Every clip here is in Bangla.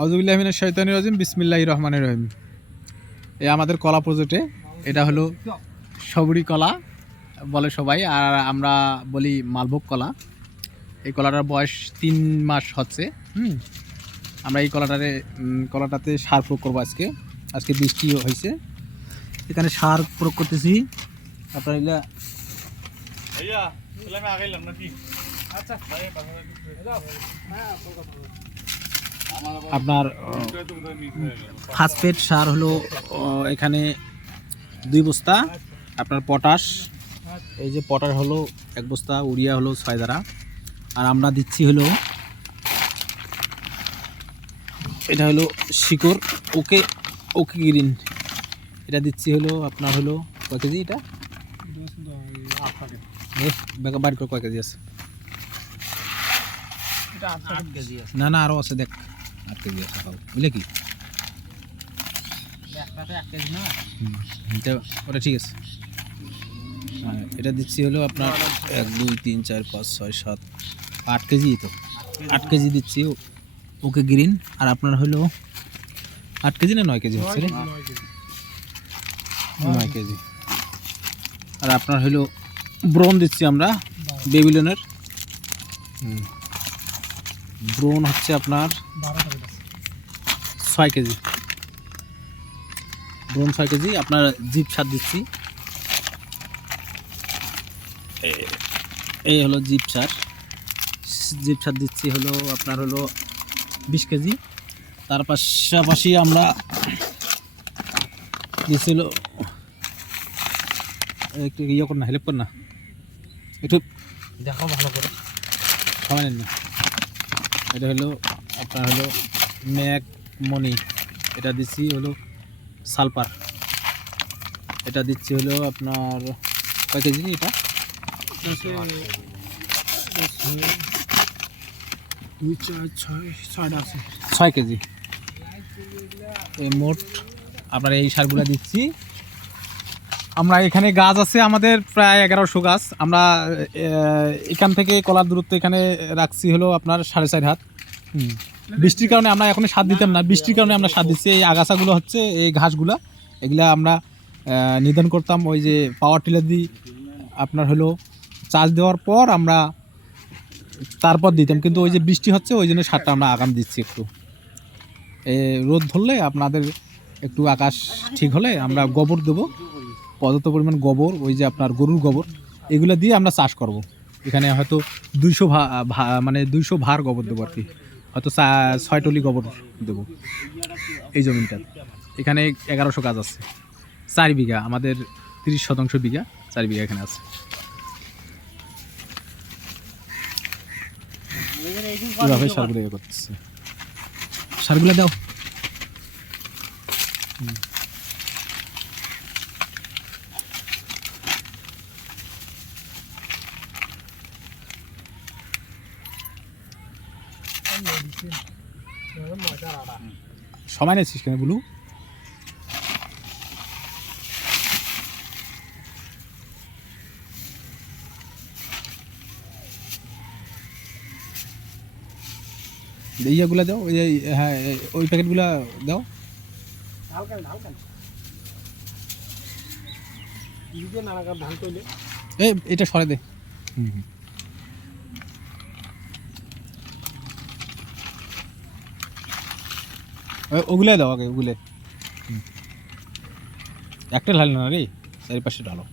আউযুবিল্লাহি মিনাশ শাইতানির রাজিম বিসমিল্লাহির রহমানির রহিম। এই আমাদের কলা প্রজেক্টে এটা হলো সবুরি কলা বলে সবাই, আর আমরা বলি মালভোগ কলা। এই কলাটার বয়স 3 মাস হচ্ছে। আমরা এই কলাটাতে সার প্রয়োগ করবো। আজকে বৃষ্টি হয়েছে, এখানে সার প্রয়োগ করতেছি। আপনার আপনার ফসফেট সার হলো এখানে 2 বস্তা, আপনার পটাশ, এই যে পটাশ হলো 1 বস্তা, উড়িয়া হলো 6 দ্বারা, আর আমরা দিচ্ছি হলো এটা হলো শিকড় ওকে গ্রিন, এটা দিচ্ছি হলো আপনার হলো কয় কেজি, এটা বাড়ি করে কয় কেজি আছে, না না আরও আছে, দেখ 8 কেজি আছে, বুঝলে কি ওটা ঠিক আছে। এটা দিচ্ছি হলো আপনার 1 2 3 4 5 6 7 8 কেজি, তো 8 কেজি দিচ্ছি ওকে গ্রিন। আর আপনার হলো 8 কেজি না 9 কেজি হচ্ছে রে, 9 কেজি। আর আপনার হলো ব্রোন দিচ্ছি আমরা বেবিলনের, ব্রোন হচ্ছে আপনার 6 কেজি, ব্রোন 6 কেজি। আপনার জিপ সার দিচ্ছি, এই হলো জিপ সার দিচ্ছি হলো আপনার হলো 20 কেজি। তার পাশাপাশি আমরা দিচ্ছিল একটু ইয়ে কর না, হেল্প কর না, একটু দেখো ভালো করে খাওয়া নেন না। এটা হলো আপনার হলো ম্যাকমনি, এটা দিচ্ছি হলো সালফার, এটা দিচ্ছি হলো আপনার কয় কেজি, এটা 6 কেজি। এই মোট আপনার এই সারগুলো দিচ্ছি। আমরা এখানে গাছ আছে আমাদের প্রায় 1100 গাছ। আমরা এখান থেকে কলার দূরত্ব এখানে রাখছি হলো আপনার 4.5 হাত। বৃষ্টির কারণে আমরা এখন সার দিতাম না, বৃষ্টির কারণে আমরা সার দিচ্ছি। এই আগাছাগুলো হচ্ছে এই ঘাসগুলো, এগুলা আমরা নিধন করতাম ওই যে পাওয়ার টিলার দিয়ে, আপনার হলো চাষ দেওয়ার পর আমরা তারপর দিতাম, কিন্তু ওই যে বৃষ্টি হচ্ছে ওই জন্য সারটা আমরা আগাম দিচ্ছি। একটু রোদ ধরলে আপনাদের একটু আকাশ ঠিক হলে আমরা গোবর দেবো, পর্যাপ্ত পরিমাণ গোবর, ওই যে আপনার গরুর গোবর, এগুলো দিয়ে আমরা চাষ করব। এখানে হয়তো 200 ভার গোবর দেবো আর কি, হয়তো 6 টলি গোবর দেবো এই জমিটা। এখানে 1100 গাছ আছে, 4 বিঘা, আমাদের 30% বিঘা, 4 বিঘা এখানে আছে। এভাবে সারগুলো ইয়ে করতেছে, সারগুলো দাও। সময় নিচ্ছিস কেন বলু, ইয়েগুলো দাও, ওই হ্যাঁ ওই প্যাকেটগুলো দাও। এটা সরে দে, ওগুলো দাও আগে, ওগুলো একটা ঢাল না রে, 4 ঢালো।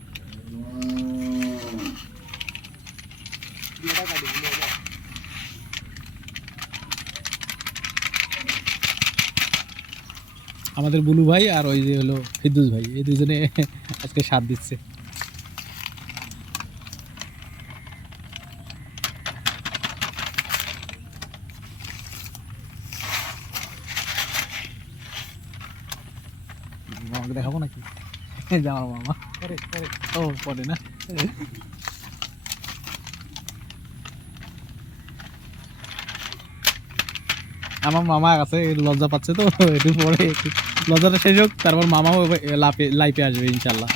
আমাদের বুলু ভাই আর ওই যে হলো ফিরদৌস ভাই, এই দুজনে আজকে সাথ দিচ্ছে। মামাকে দেখাবো নাকি, আমার মামা ও পরে না, আমার মামা আছে, লজ্জা পাচ্ছে তো, একটু পরে লজ্জাটা শেষ হোক, তারপর মামাও লাইফে আসবে ইনশাল্লাহ।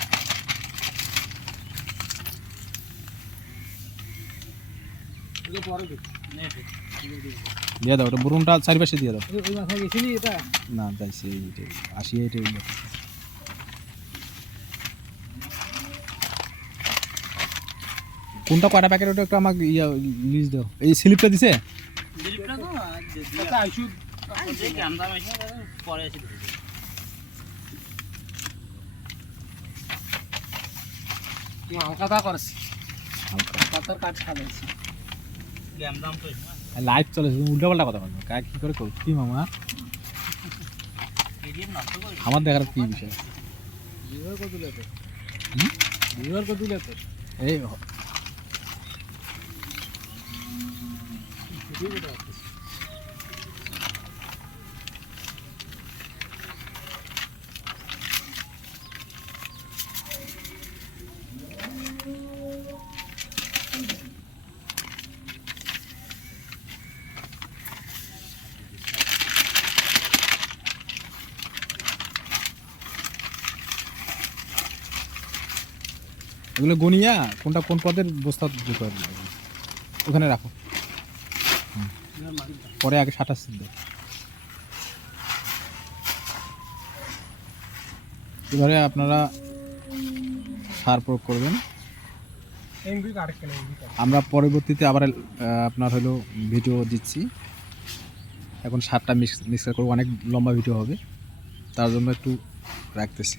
দিয়ে দাও, ওটা বুরুনটা চারিপাশে দিয়ে দাও। ওই মাথায় গেছিলি এটা? না যাইছি, এইটাই 80 এইটাই। কোনটা কয়টা প্যাকেট ওটা একটু আমাকে লিজ দাও। এই স্লিপটা দিছে? দিলীপটা তো আচ্ছা আইসু যে কামদা মাইছে পরে এসে হালকা দা করছি, হালকা পাতার কাট খাইছি। কামদাম তো লাইভ চলে, উল্টা পাল্টা কথা বলবো, কাকে কি করে করো কি মামা? এডিএম নষ্ট করে আমার দেখার কি বিষয়? ভিউয়ার কত দিলে তো? হুম? ভিউয়ার কত দিলে তো? এই এগুলো গনিয়া কোনটা কোন পদের বস্তা দিতে হবে ওখানে রাখো। পরে আগে 27 দাও। এবারে আপনারা সার প্রয়োগ করবেন। এমবি কাট কেন এমবি? আমরা পরবর্তীতে আবার আপনার হলো ভিডিও দিচ্ছি। এখন সারটা মিক্স করবো, অনেক লম্বা ভিডিও হবে, তার জন্য একটু রাখতেছি।